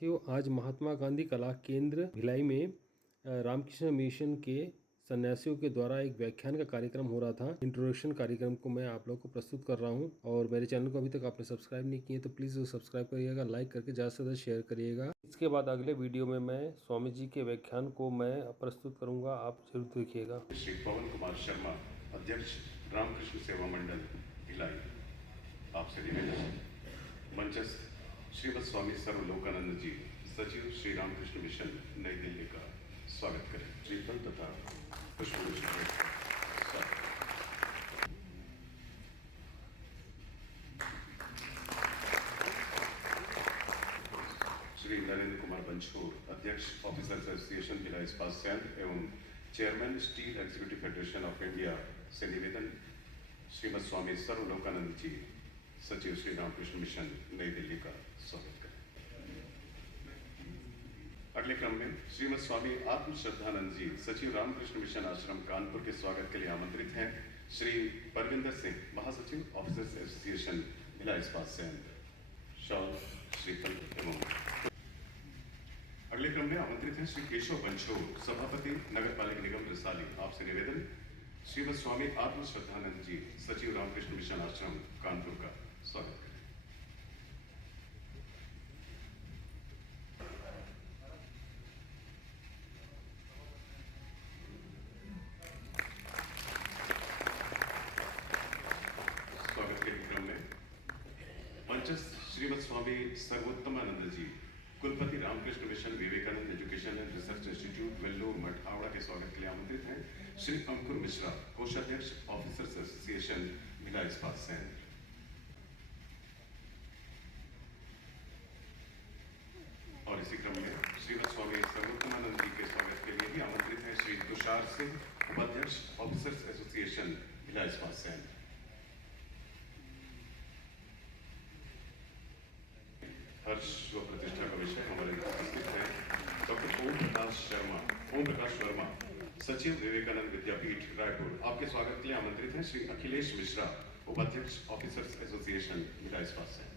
साथियों, आज महात्मा गांधी कला केंद्र भिलाई में रामकृष्ण मिशन के सन्यासियों के द्वारा एक व्याख्यान का कार्यक्रम हो रहा था। इंट्रोडक्शन कार्यक्रम को मैं आप लोगों को प्रस्तुत कर रहा हूं और मेरे चैनल को अभी तक आपने सब्सक्राइब नहीं किए तो प्लीज़ सब्सक्राइब करिएगा, लाइक करके ज़्यादा से ज़्यादा शेयर करिएगा। इसके बाद अगले वीडियो में मैं स्वामी जी के व्याख्यान को मैं प्रस्तुत करूँगा, आप जरूर देखिएगा। श्री पवन कुमार शर्मा, अध्यक्ष रामकृष्ण सेवा मंडल भिलाई, आपसे निवेदन। मंचस्थ श्रीमद स्वामी सर्वलोकानंद जी, सचिव श्री रामकृष्ण मिशन, नई दिल्ली का स्वागत करें। श्रीफल तथा पुष्पगुच्छ स्वागत। श्री नरेंद्र कुमार बंछोर, अध्यक्ष ऑफिसर्स एसोसिएशन भिलाई इस्पात संयंत्र एवं chairman steel executive federation of India से निवेदन। श्रीमद स्वामी सर्वलोकानंद जी, सचिव श्री रामकृष्ण मिशन, नई दिल्ली का स्वागत करें। अगले क्रम में श्रीमद स्वामी आत्म श्रद्धानंद जी, सचिव रामकृष्ण मिशन आश्रम कानपुर के स्वागत के लिए आमंत्रित हैं। श्री परविंदर सिंह, महासचिव ऑफिसर्स एसोसिएशन भिलाई इस्पात संयंत्र, शॉल, श्रीफल एवं अगले क्रम में आमंत्रित हैं श्री केशव बंछोर, सभापति नगर पालिका निगम रिसाली, आपसे निवेदन। श्रीमद स्वामी आत्म श्रद्धानंद जी, सचिव रामकृष्ण मिशन आश्रम कानपुर का स्वागत करें। स्वागत के क्रम में मंचस्थ श्रीमद स्वामी सर्वोत्तमानंद जी, कुलपति Ramakrishna mission Vivekananda education and research institute, Vellore Math, Howrah के स्वागत के लिए आमंत्रित हैं। श्री अंकुर मिश्रा, कोषाध्यक्ष ऑफिसर्स एसोसिएशन भिलाई इस्पात संयंत्र। और इसी क्रम में श्रीमद स्वामी सर्वोत्तमानंद जी के स्वागत के लिए भी आमंत्रित हैं श्री तुषार सिंह, उपाध्यक्ष ऑफिसर्स एसोसिएशन भिलाई इस्पात संयंत्र। हर्ष व प्रतिष्ठा का विषय हमारे उपस्थित है डॉक्टर ओम प्रकाश वर्मा, सचिव विवेकानंद विद्यापीठ रायपुर, आपके स्वागत के लिए आमंत्रित हैं श्री अखिलेश मिश्रा, उपाध्यक्ष ऑफिसर्स एसोसिएशन भिलाई इस्पात संयंत्र।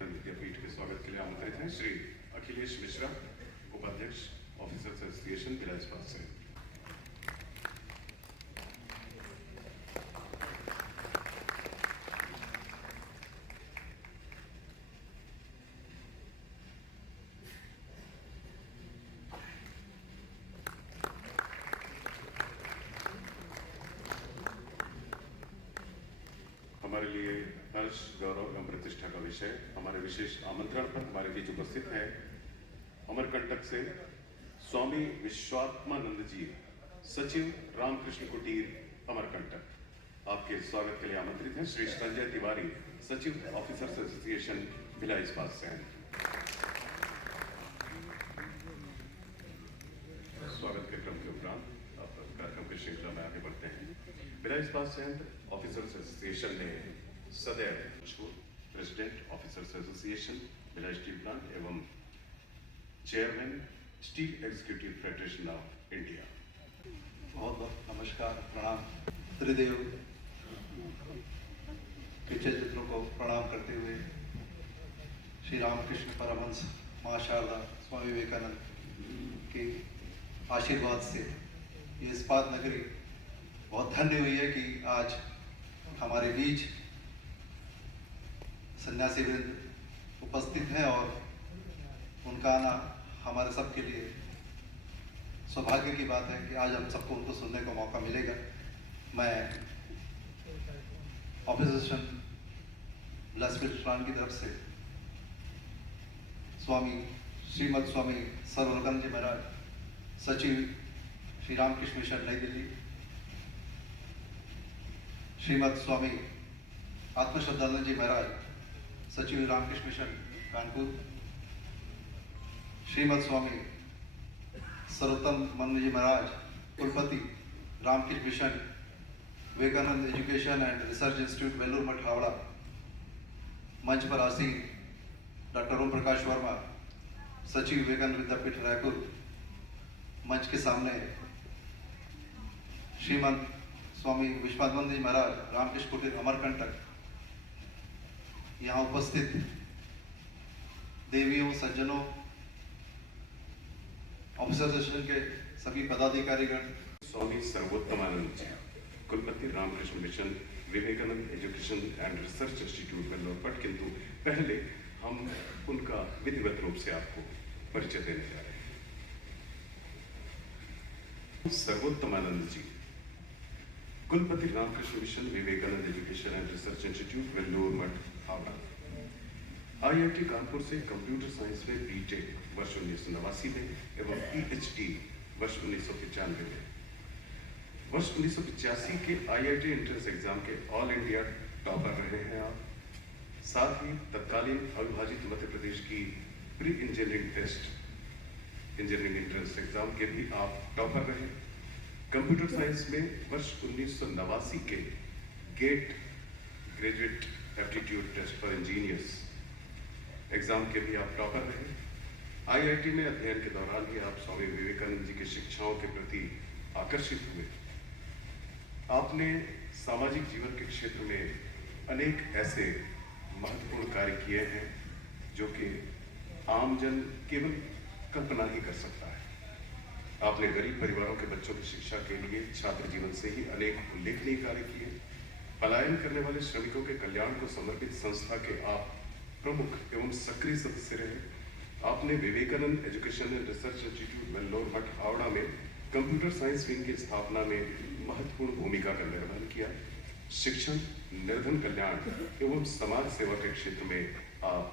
विद्यापीठ के स्वागत के लिए आमंत्रित हैं श्री अखिलेश मिश्रा, उपाध्यक्ष ऑफिसर्स एसोसिएशन भिलाई इस्पात संयंत्र। हमारे लिए हर्ष, गौरव एवं प्रतिष्ठा का विषय, हमारे विशेष आमंत्रण पर हमारे बीच उपस्थित हैं अमरकंटक से स्वामी विश्वात्मानंद जी, सचिव रामकृष्ण कुटीर अमरकंटक, आपके स्वागत के लिए आमंत्रित हैं श्री संजय तिवारी, सचिव ऑफिसर्स एसोसिएशन भिलाई इस्पात संयंत्र। स्वागत के क्रम के उपरांत कार्यक्रम की श्रृंखला में आगे बढ़ते हैं। भिलाई इस्पात संयंत्र ऑफिसर्स एसोसिएशन ने सदैव मशहूर president officers association Bhilai steel plant एवं chairman steel executive federation of India. बहुत बहुत नमस्कार, प्रणाम। त्रिदेव के चित्रों को प्रणाम करते हुए श्री रामकृष्ण परमहंस महाशारदा स्वामी विवेकानंद के आशीर्वाद से ये इस्पात नगरी बहुत धन्य हुई है कि आज हमारे बीच सन्यासी वृंद उपस्थित हैं और उनका आना हमारे सबके लिए सौभाग्य की बात है कि आज हम सबको उनको सुनने का मौका मिलेगा। मैं ऑफिसर्स की तरफ से श्रीमद स्वामी सर्वलोकानंद जी महाराज, सचिव श्री रामकृष्ण मिशन नई दिल्ली, श्रीमद स्वामी आत्म श्रद्धानंद जी महाराज, सचिव रामकृष्ण मिशन कानपुर, श्रीमद स्वामी सर्वोत्तमानंद जी महाराज, कुलपति Ramakrishna mission Vivekananda education and research institute, Vellore Math, Howrah, मंच पर आसीन डॉक्टर ओम प्रकाश वर्मा, सचिव विवेकानंद विद्यापीठ रायपुर, मंच के सामने श्रीमंत स्वामी विश्वात्मानंद जी महाराज रामकृष्ण कुटीर अमरकंटक, यहाँ उपस्थित देवियों, सज्जनों, ऑफिसर एसोसिएशन के सभी पदाधिकारीगण, स्वामी सर्वोत्तमानंद जी, कुलपति Ramakrishna mission Vivekananda education and research institute Vellore Math, किंतु पहले हम उनका विधिवत रूप से आपको परिचय देने जा रहे हैं। सर्वोत्तमानंद जी, कुलपति Ramakrishna mission Vivekananda education and research institute Vellore Math, Howrah. IIT Kanpur से कंप्यूटर साइंस में बीटेक वर्ष 1989 में एवं PhD वर्ष 1995 में। वर्ष 1985 के IIT एंट्रेंस एग्जाम के ऑल इंडिया टॉपर रहे हैं आप। साथ ही तत्कालीन अविभाजित मध्य प्रदेश की pre engineering test engineering entrance exam के भी आप टॉपर रहे। कंप्यूटर साइंस में वर्ष 1989 के GATE graduate aptitude test for engineers exam के भी आप टॉपर रहे। IIT में अध्ययन के दौरान ही आप स्वामी विवेकानंद जी की शिक्षाओं के प्रति आकर्षित हुए। आपने सामाजिक जीवन के क्षेत्र में अनेक ऐसे महत्वपूर्ण कार्य किए हैं जो कि आमजन केवल कल्पना ही कर सकता है। आपने गरीब परिवारों के बच्चों की शिक्षा के लिए छात्र जीवन से ही अनेक उल्लेखनीय कार्य किए। पलायन करने वाले श्रमिकों के कल्याण को समर्पित संस्था के आप प्रमुख एवं सक्रिय सदस्य रहे। आपने Vivekananda education and research institute Vellore Math, Howrah में कंप्यूटर साइंस विंग की स्थापना में महत्वपूर्ण भूमिका का निर्वहन किया। शिक्षण, निर्धन कल्याण एवं समाज सेवा के क्षेत्र में आप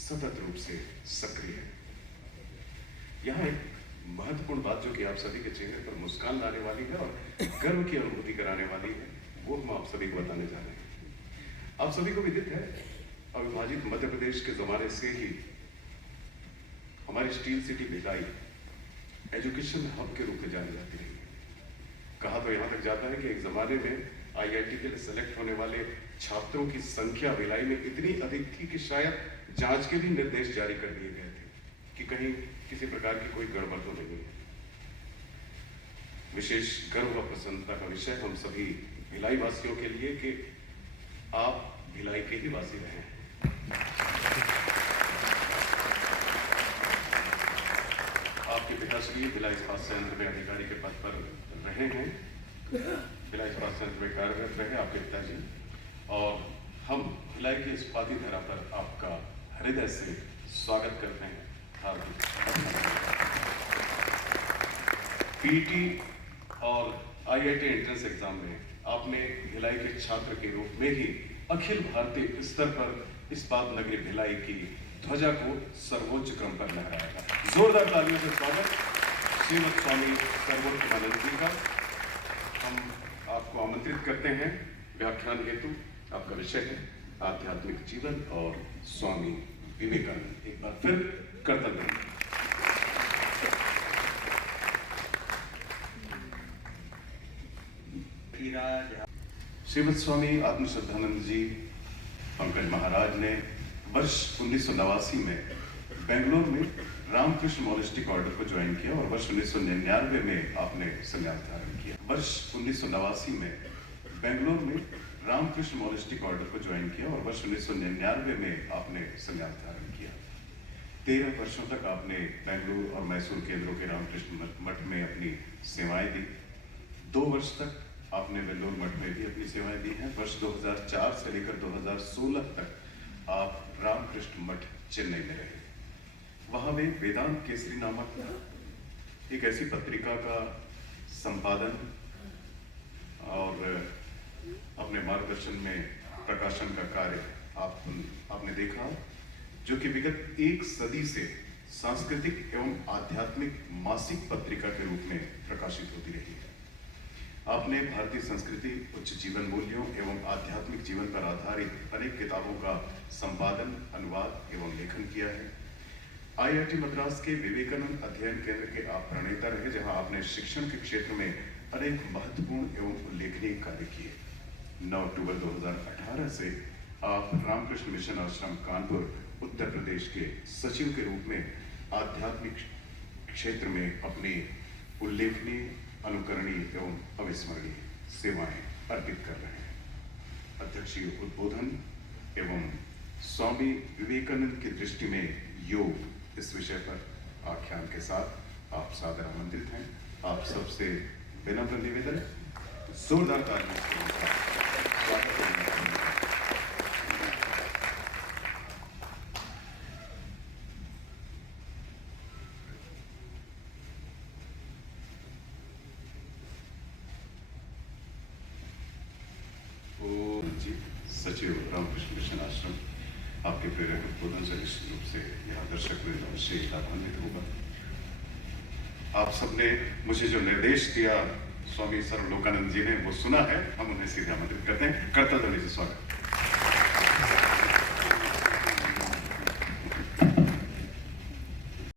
सतत रूप से सक्रिय हैं। यहाँ एक महत्वपूर्ण बात जो कि आप सभी के चेहरे पर मुस्कान लाने वाली है और गर्व की अनुभूति कराने वाली है, वो हम आप सभी को बताने जा रहे हैं। आप सभी को विदित है, अविभाजित मध्य प्रदेश के जमाने से ही हमारी steel city Bhilai education hub के रूप में जानी जाती रही। कहा तो यहाँ तक जाता है कि एक जमाने में IIT के लिए सेलेक्ट होने वाले छात्रों की संख्या भिलाई में इतनी अधिक थी कि शायद जांच के भी निर्देश जारी कर दिए गए थे कि कहीं किसी प्रकार की कोई गड़बड़ तो नहीं है। विशेष गर्व व प्रसन्नता का विषय हम सभी भिलाई वासियों के लिए कि आप भिलाई के ही वासी रहे हैं। आपके पिताश्री भिलाई इस्पात संयंत्र में अधिकारी के पद पर रहे हैं, भिलाई इस्पात संयंत्र में कार्यरत रहे आपके पिताजी, और हम भिलाई की इस्पाती धरा पर आपका हृदय से स्वागत करते हैं। हार्दिक PET और IIT एंट्रेंस एग्जाम में आपने भिलाई के छात्र के रूप में ही अखिल भारतीय स्तर पर इस्पात नगरी भिलाई की ध्वजा को सर्वोच्च क्रम पर लहराया था। जोरदार तालियों से स्वागत श्रीमद स्वामी सर्वोत्तमानंद जी का। हम आपको आमंत्रित करते हैं व्याख्यान हेतु। आपका विषय है आध्यात्मिक जीवन और स्वामी विवेकानंद। एक बार फिर कर्तव्य। श्रीमद स्वामी आत्मश्रद्धानंद जी पंकज महाराज ने वर्ष 1989 में बेंगलोर में रामकृष्ण मोनेस्टिक ऑर्डर को ज्वाइन किया और वर्ष 1999 में आपने संन्यास धारण किया। वर्ष 1989 में बेंगलोर में रामकृष्ण मोनेस्टिक ऑर्डर को ज्वाइन किया और वर्ष 1999 में आपने संन्यास धारण किया। 13 वर्षों तक आपने बेंगलुरु और मैसूर केंद्रों के रामकृष्ण मठ में अपनी सेवाएं दी। 2 वर्ष तक आपने वेल्लोर मठ में भी अपनी सेवाएं दी हैं। वर्ष 2004 से लेकर 2016 तक आप रामकृष्ण मठ चेन्नई में रहे। वहां वे वेदांत केसरी नामक एक ऐसी पत्रिका का संपादन और अपने मार्गदर्शन में प्रकाशन का कार्य आपने देखा, जो कि विगत 1 सदी से सांस्कृतिक एवं आध्यात्मिक मासिक पत्रिका के रूप में प्रकाशित होती रही है। आपने भारतीय संस्कृति, उच्च जीवन मूल्यों एवं आध्यात्मिक जीवन पर आधारित अनेक किताबों का संपादन, अनुवाद एवं लेखन किया है। IIT मद्रास के विवेकानंद अध्ययन केंद्र के आप प्रणेता रहे, जहां आपने शिक्षण के क्षेत्र में अनेक महत्वपूर्ण एवं उल्लेखनीय कार्य किए। 9 अक्टूबर 2018 से आप रामकृष्ण मिशन आश्रम कानपुर उत्तर प्रदेश के सचिव के रूप में आध्यात्मिक क्षेत्र में अपनी उल्लेखनीय, अनुकरणीय एवं अविस्मरणीय सेवाएं अर्पित कर रहे हैं। अध्यक्षीय उद्बोधन एवं स्वामी विवेकानंद की दृष्टि में योग इस विषय पर आख्यान के साथ आप सादर आमंत्रित हैं। आप सबसे विनम्र निवेदन है, जोरदार तालियों के साथ स्वागत करना। जी, सचिव रामकृष्ण मिशन आश्रम, आपके प्रेरक उद्बोधन से निश्चित रूप से यह दर्शक वृंद अवश्य लाभान्वित होगा। आप सबने मुझे जो निर्देश दिया स्वामी सर्वलोकानंद जी ने, वो सुना है। हम उन्हें सीधे आमंत्रित करते हैं। करतल ध्वनि से स्वागत।